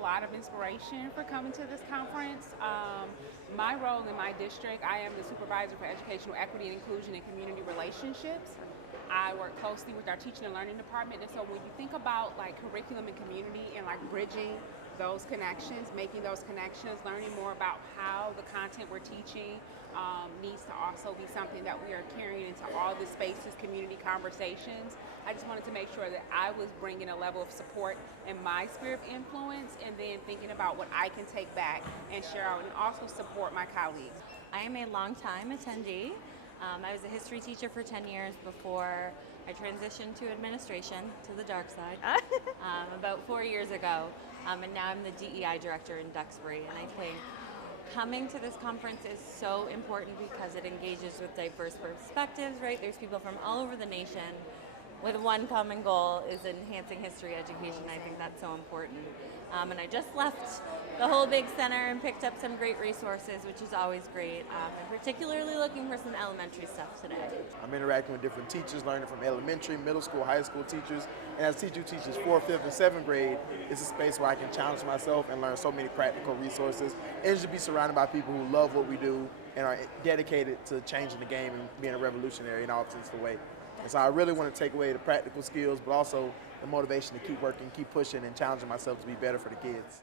lot of inspiration for coming to this conference. My role in my district, I am the supervisor for educational equity and inclusion and community relationships. I work closely with our teaching and learning department, and so when you think about like curriculum and community and like bridging those connections, making those connections, learning more about how the content we're teaching needs to also be something that we are carrying into all the spaces, community conversations. I just wanted to make sure that I was bringing a level of support in my sphere of influence, and then thinking about what I can take back and share out, and also support my colleagues. I am a longtime attendee. I was a history teacher for 10 years before I transitioned to administration, to the dark side, about 4 years ago. And now I'm the DEI director in Duxbury. And I think coming to this conference is so important because it engages with diverse perspectives, right? There's people from all over the nation with one common goal, is enhancing history education. I think that's so important. And I just left the whole big center and picked up some great resources, which is always great. I'm particularly looking for some elementary stuff today. I'm interacting with different teachers, learning from elementary, middle school, high school teachers. And as a teacher who teaches 4th, 5th, and 7th grade, it's a space where I can challenge myself and learn so many practical resources. And just be surrounded by people who love what we do and are dedicated to changing the game and being a revolutionary in all sense of the way. And so I really want to take away the practical skills, but also the motivation to keep working, keep pushing, and challenging myself to be better for the kids.